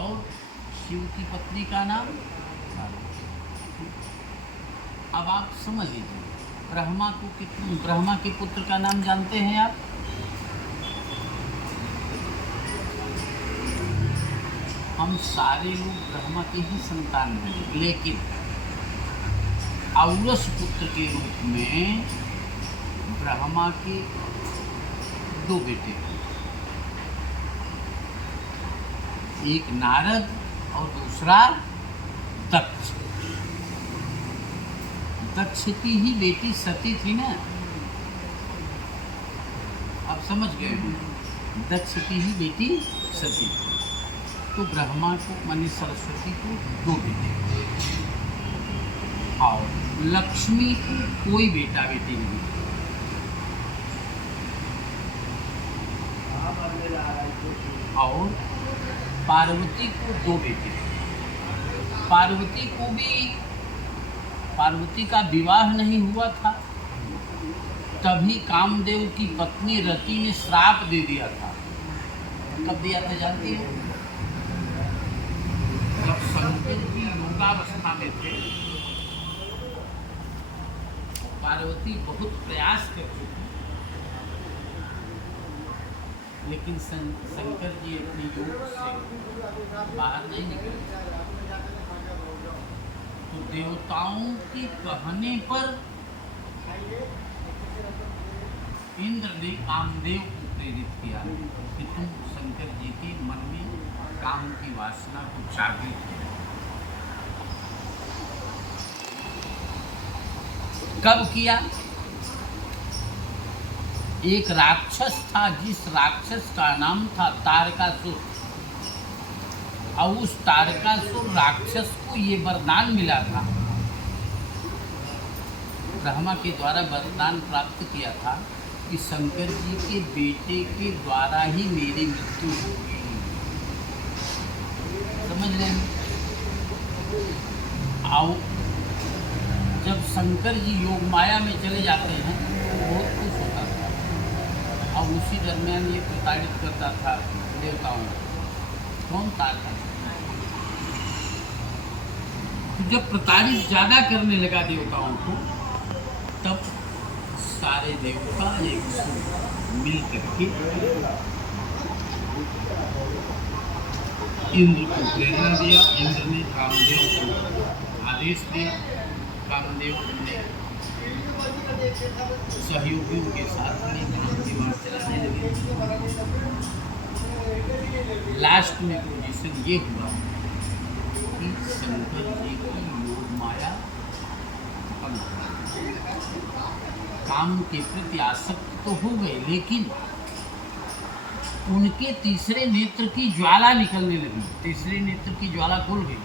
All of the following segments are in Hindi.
और शिव की पत्नी का नाम पार्वती। अब आप समझ लीजिए, ब्रह्मा के पुत्र का नाम जानते हैं आप? हम सारे लोग ब्रह्मा के ही संतान हैं, लेकिन औरस पुत्र के रूप में ब्रह्मा के दो बेटे हैं, एक नारद और दूसरा दक्ष। दक्ष की ही बेटी सती थी ना, आप समझ गए हो, दक्ष की ही बेटी सती थी। तो ब्रह्मा को माने सरस्वती को दो बेटे और लक्ष्मी को कोई बेटा बेटी नहीं। और पार्वती को दो बेटे। पार्वती का विवाह नहीं हुआ था, तभी कामदेव की पत्नी रति ने श्राप दे दिया था। कब दिया था जानती है? जब शंकर जी योगावस्था में थे, पार्वती बहुत प्रयास करती थी, लेकिन शंकर जी अपने योग से बाहर नहीं निकले। तो देवताओं के कहने पर इंद्र ने कामदेव को प्रेरित किया कि तुम शंकर जी के मन में काम की वासना को जागृत करो। कब किया? एक राक्षस था, जिस राक्षस का नाम था तारकासुर, और उस तारकासुर राक्षस को ये वरदान मिला था, ब्रह्मा के द्वारा वरदान प्राप्त किया था कि शंकर जी के बेटे के द्वारा ही मेरी मृत्यु होगी। समझ रहे हैं? आओ, जब शंकर जी योग माया में चले जाते हैं तो बहुत कुछ होता था, और उसी दरमियान ये प्रताड़ित करता था देवताओं को। कौन था? तो जब प्रताड़ित ज़्यादा करने लगा देवताओं को, तब सारे देवता एक मिल करके इंद्र को प्रेरणा दिया। इंद्र ने कामदेव को आदेश दिया। कामदेव ने सहयोगियों के साथ में काम की बात चलाने लगे। लास्ट में पोजीशन ये हुआ कि शंकर जी की योग माया खत्म हो गई। काम के प्रति आसक्त तो हो गए, लेकिन उनके तीसरे नेत्र की ज्वाला निकलने लगी। तीसरे नेत्र की ज्वाला खुल गई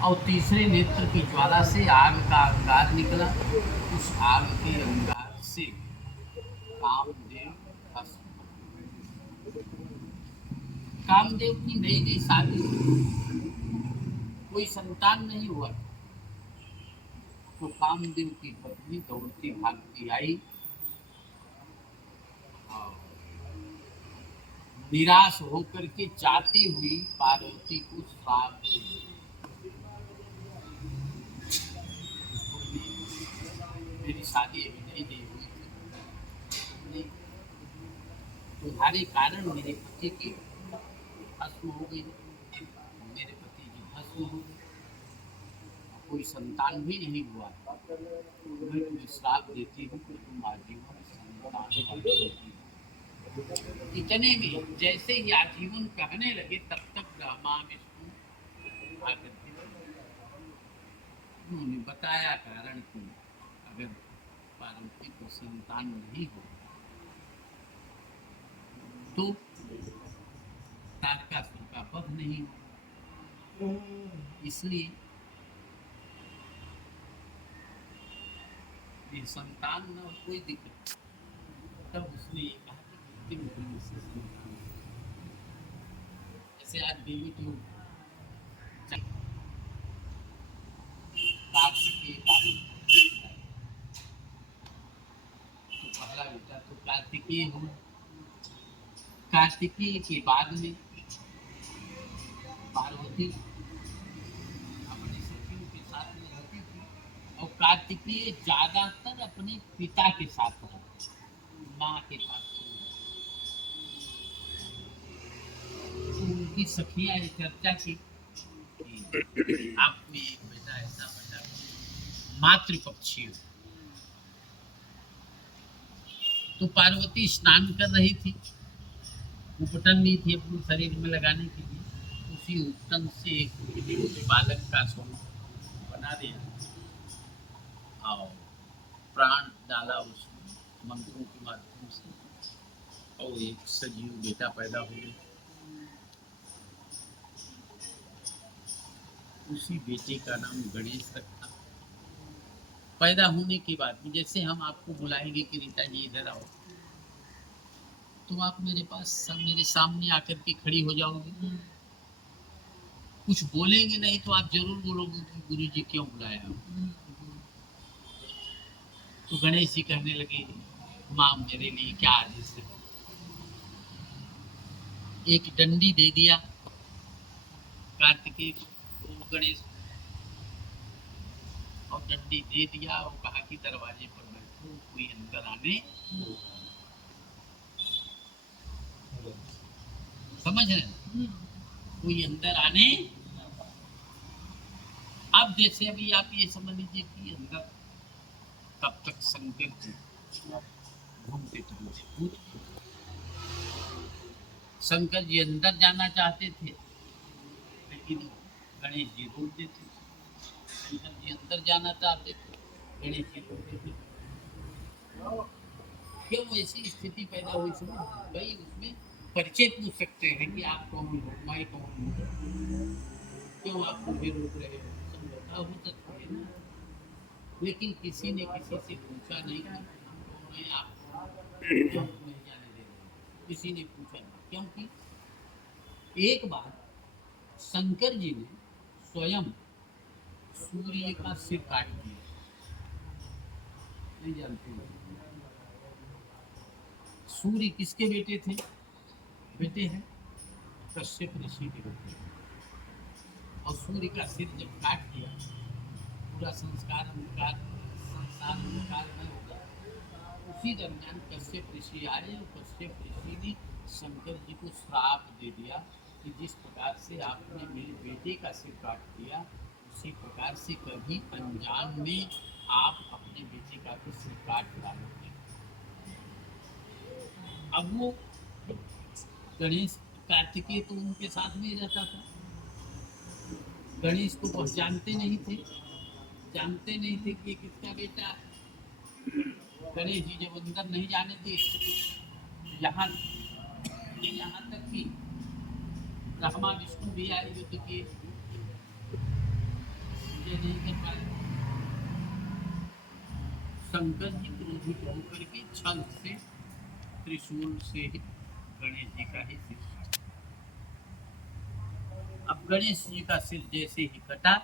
और तीसरे नेत्र की ज्वाला से आग का अंगार निकला। उस आग के अंगार से कामदेव की नई नई शादी, कोई संतान नहीं हुआ। तो कामदेव की पत्नी दौड़ती भागती आई और निराश होकर के जाती हुई पार्वती को श्राप दी। मेरी शादी अभी नहीं हुई, तुम्हारे कारण मेरे पति की भस्म हो गई, मेरे पति की भस्म हो गई, कोई संतान भी नहीं हुआ। मैं तुम्हें श्राप देती हूँ कि तुम आजीवन संतान वाली होगी। इतने में जैसे ही आजीवन कहने लगे, तब तक ब्रह्मा विष्णु आकर के उन्होंने बताया कारण कि अगर पार्वती को संतान नहीं हो तो तारकासुर का वध नहीं हो, इसलिए ये संतान न हो, कोई दिक्कत। तब उसने ये कहा कि जैसे आज बेबी ट्यूब तो पहला बेटा तो कार्तिकेय हो, कार्तिकेय के बाद में पार्वती अपने सखियों के साथ में रहती थी और कार्तिकेय ज्यादातर अपने पिता के साथ रहते, माँ के पास नहीं रहते। तो उनकी सखियां ये चर्चा की कि आपको एक बेटा ऐसा बना मातृपक्षी हो। तो पार्वती स्नान कर रही थी, उपटन ली थी अपने शरीर में लगाने के लिए, उसी उपटन से एक बालक का स्वरूप बना दिया और प्राण डाला उसमें मंत्रों के माध्यम से और एक सजीव बेटा पैदा हो गया। उसी बेटे का नाम गणेश रखा। पैदा होने के बाद जैसे हम आपको बुलाएंगे कि रीता जी इधर आओ, तो आप मेरे पास मेरे सामने आकर के खड़ी हो जाओगे, कुछ बोलेंगे नहीं तो आप जरूर बोलोगे कि गुरु जी क्यों बुलाया हो। तो गणेश जी कहने लगे, माँ मेरे लिए क्या आदेश है। एक डंडी दे दिया कार्तिकेय को गणेश, और डंडी दे दिया और कहा कि दरवाजे पर बैठो, कोई अंदर आने, समझ रहे हैं, कोई अंदर आने। अब जैसे अभी आप ये समझ लीजिए कि अंदर तब तक शंकर जी घूमते थे, शंकर जी अंदर जाना चाहते थे लेकिन गणेश जी रोकते थे। शंकर जी अंदर जाना चाहते थे, गणेश जी रोकते थे। क्यों ऐसी स्थिति पैदा हुई समझ भाई, उसमें परिचय पूछ सकते हैं कि आप कौन हो, मैं कौन हूँ, क्यों आप मुझे रोक रहे हो, समझौता हो सकता है ना। लेकिन किसी ने किसी से पूछा नहीं कि हम कौन है, आप क्यों नहीं जाने दे रहे, किसी ने पूछा नहीं। क्योंकि एक बार शंकर जी ने स्वयं सूर्य का सिर काट दिया, नहीं जानते हैं। सूर्य किसके बेटे थे, बेटे हैं कश्यप ऋषि के बेटे, और सूर्य का सिर जब काट दिया पूरा संसार अंधकार में हो गया। उसी दरमियान कश्यप ऋषि आए और कश्यप ऋषि ने शंकर जी को श्राप दे दिया कि जिस प्रकार से आपने मेरे बेटे का सिर काट दिया, उसी प्रकार से कभी अनजान में आप अपने बेटे का भी सिर काट डालोगे। अब वो गणेश कार्तिकेय तो उनके साथ में रहता था, गणेश को पहचानते नहीं थे, जानते नहीं थे कि किसका बेटा है। गणेश जी जब अंदर नहीं जाने थे, यहाँ तक कि ब्रह्मा विष्णु भी आए युद्ध किए, ये नहीं कर पाए। शंकर जी क्रोधित होकर के छल से त्रिशूल से ही गणेश जी का ही सिर काटा। अब गणेश जी का सिर जैसे ही कटा,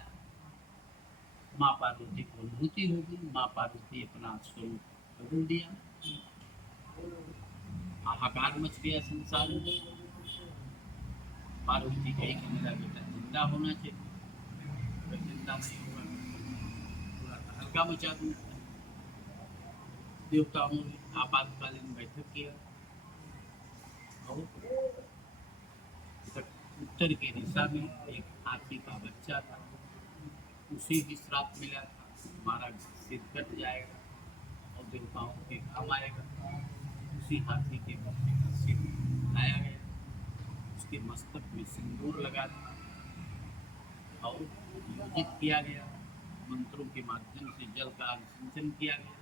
माँ पार्वती को अनुभूति हो गई। माँ पार्वती अपना स्वरूप बदल दिया, हाहाकार मच गया संसार में। पार्वती कही कि मेरा बेटा जिंदा होना चाहिए, अगर जिंदा नहीं होगा पूरा तहलका मचा दूंगा। देवताओं ने आपातकालीन बैठक किया और उत्तर की दिशा में एक हाथी का बच्चा था, उसे भी श्राप मिला था, हमारा सिर कट जाएगा और देवताओं के काम आएगा। उसी हाथी के बच्चे का सिर लाया गया, उसके मस्तक में सिंदूर लगा था और योजित किया गया, मंत्रों के माध्यम से जल का अभिषेचन किया गया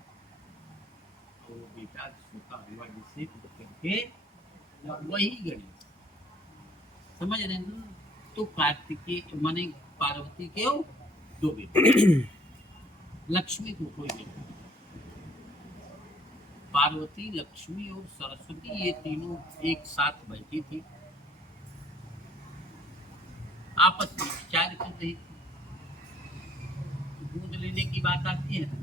और वो बेटा सोता हुआ जिसे करके वही गणेश, समझ रहे हैं। तो कार्तिकेय माने पार्वती के दो बेटे, लक्ष्मी को कोई बेटा, पार्वती लक्ष्मी और सरस्वती ये तीनों एक साथ बैठी थी, आपस में विचार कर रही थी। दूध लेने की बात आती है ना,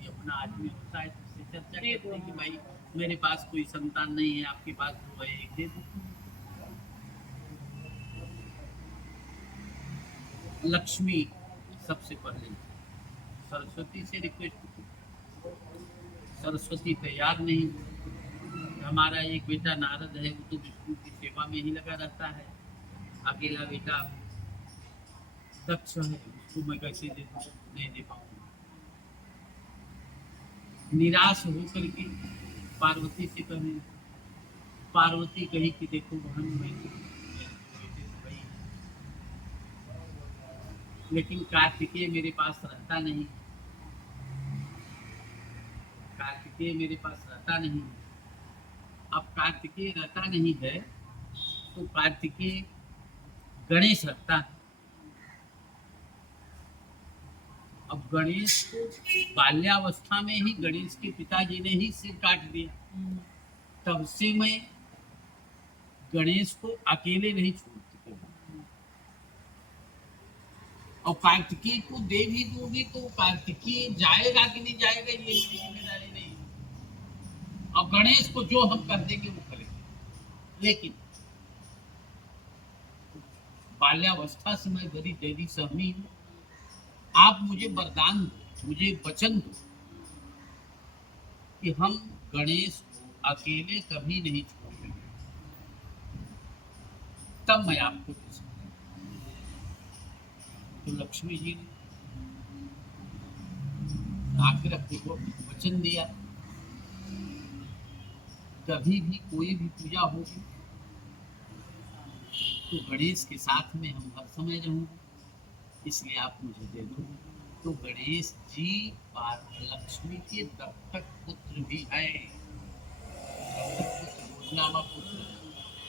ये अपना आदमी होता है तो उससे चर्चा करते हैं कि भाई मेरे पास कोई संतान नहीं है, आपके पास तो है, एक दे दो। लक्ष्मी सबसे पहले सरस्वती से रिक्वेस्ट, सरस्वती तैयार नहीं। हमारा एक बेटा नारद है, वो तो विष्णु की सेवा में ही लगा रहता है। अकेला बेटा दक्ष है, उसको मैं कैसे दे दूं, नहीं दे पाऊंगा। निराश होकर के पार्वती से कहे, पार्वती कही कि देखो बहन, मैं बेटे तो भाई, लेकिन कार्तिकेय मेरे पास रहता नहीं, कार्तिकेय मेरे पास रहता नहीं। अब कार्तिकेय रहता नहीं है तो कार्तिकेय गणेश रखता है। अब गणेश को बाल्यावस्था में ही गणेश के पिताजी ने ही सिर काट दिया। तब से मैं गणेश को अकेले नहीं छोड़ती। और कार्तिकेय को दे भी दोगे तो कार्तिकेय जाएगा कि नहीं जाएगा, ये मेरी जिम्मेदारी नहीं। और गणेश को जो हम कर देंगे वो करेंगे। लेकिन बाल्यावस्था से मैं बड़ी देरी सहमी हूँ। आप मुझे वरदान दो, मुझे वचन दो कि हम गणेश को अकेले कभी नहीं छोड़ेंगे, तब मैं आपको दे सकता हूँ। तो लक्ष्मी जी ने आग्रह पूर्वक वचन दिया, कभी भी कोई भी पूजा होगी तो गणेश के साथ में हम हर समय रहूंगे, इसलिए आप मुझे दे दो। तो गणेश जी लक्ष्मी के दत्तक पुत्र भी है, नामक पुत्र।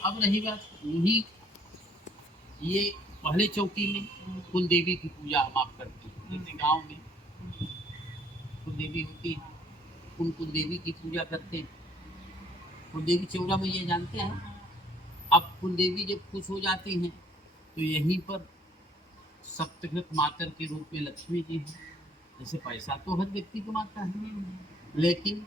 अब रही बात उन्हीं, ये पहले चौकी में कुल देवी की पूजा हम आप करते हैं। जैसे गांव में कुल देवी होती है, उन कुल देवी की पूजा करते हैं। कुल देवी चौरा में ये जानते हैं। अब कुल देवी जब खुश हो जाती हैं तो यहीं पर सप्तकृत मातर के रूप में लक्ष्मी जी हैं। जैसे पैसा तो हर व्यक्ति कमाता है, लेकिन